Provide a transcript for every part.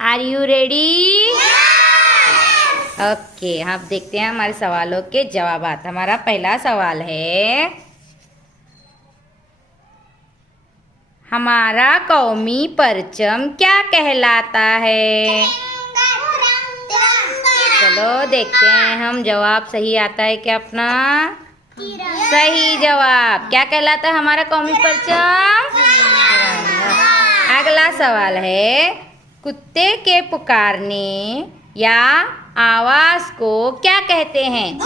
Are you ready? Okay, अब देखते हैं हमारे सवालों के जवाब। हमारा पहला सवाल है, हमारा कौमी परचम क्या कहलाता है? चलो देखते हैं हम, जवाब सही आता है क्या अपना? सही जवाब। क्या कहलाता है हमारा कौमी परचम? अगला सवाल है, कुत्ते के पुकारने या आवाज को क्या कहते हैं?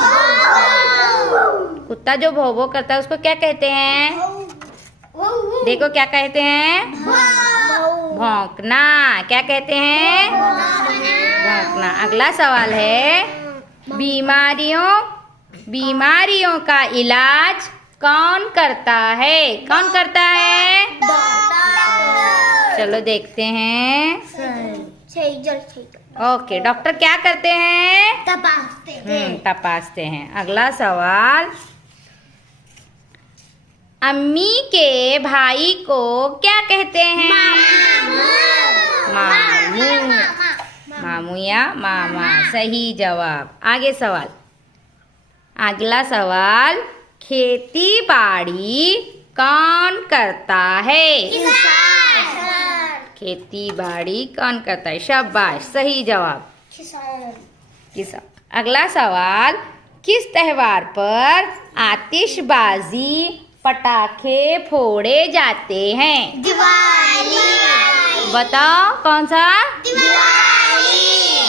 कुत्ता जो भौ भौ करता है उसको क्या कहते हैं? देखो क्या कहते हैं? भौंकना। क्या कहते हैं? भौंकना। अगला सवाल है, बीमारियों का इलाज कौन करता है? कौन करता है? चलो देखते हैं। ओके, डॉक्टर क्या करते हैं? तपासते हैं। अगला सवाल, अम्मी के भाई को क्या कहते हैं? मामू। मामू या मामा। सही जवाब। आगे सवाल, अगला सवाल, खेती बाड़ी कौन करता है? खेती बाड़ी कौन करता है? शाबाश, सही जवाब। किसान। अगला सवाल, किस त्योहार पर आतिशबाजी पटाखे फोड़े जाते हैं? दिवाली। बताओ कौन सा?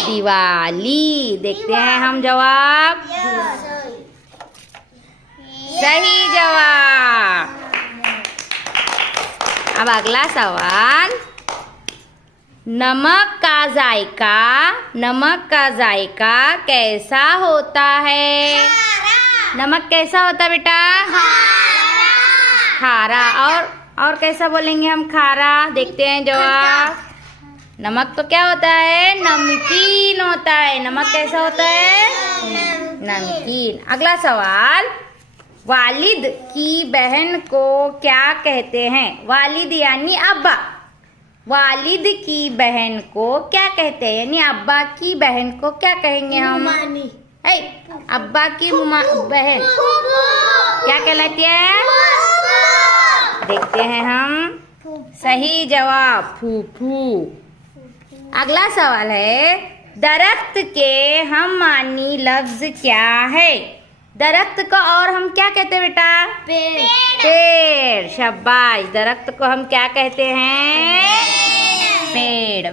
दिवाली। देखते हैं हम जवाब। सही जवाब। अब अगला सवाल, नमक का जायका कैसा होता है? नमक कैसा होता है बेटा? खारा। और कैसा बोलेंगे हम? खारा। देखते हैं जवाब। नमक तो क्या होता है? नमकीन होता है। नमक कैसा होता है? नमकीन। अगला सवाल, वालिद की बहन को क्या कहते हैं? वालिद यानी अब्बा। वालिद की बहन को क्या कहते हैं? यानी अब्बा की बहन को क्या कहेंगे हम? अब्बा की बहन क्या कहलाती है? देखते हैं हम। सही जवाब, फूफू। अगला सवाल है, दरख्त के हम मानी लफ्ज क्या है? दरख्त को और हम क्या कहते हैं बेटा? पेड़। शाबाश। दरख्त को हम क्या कहते हैं? पेड़।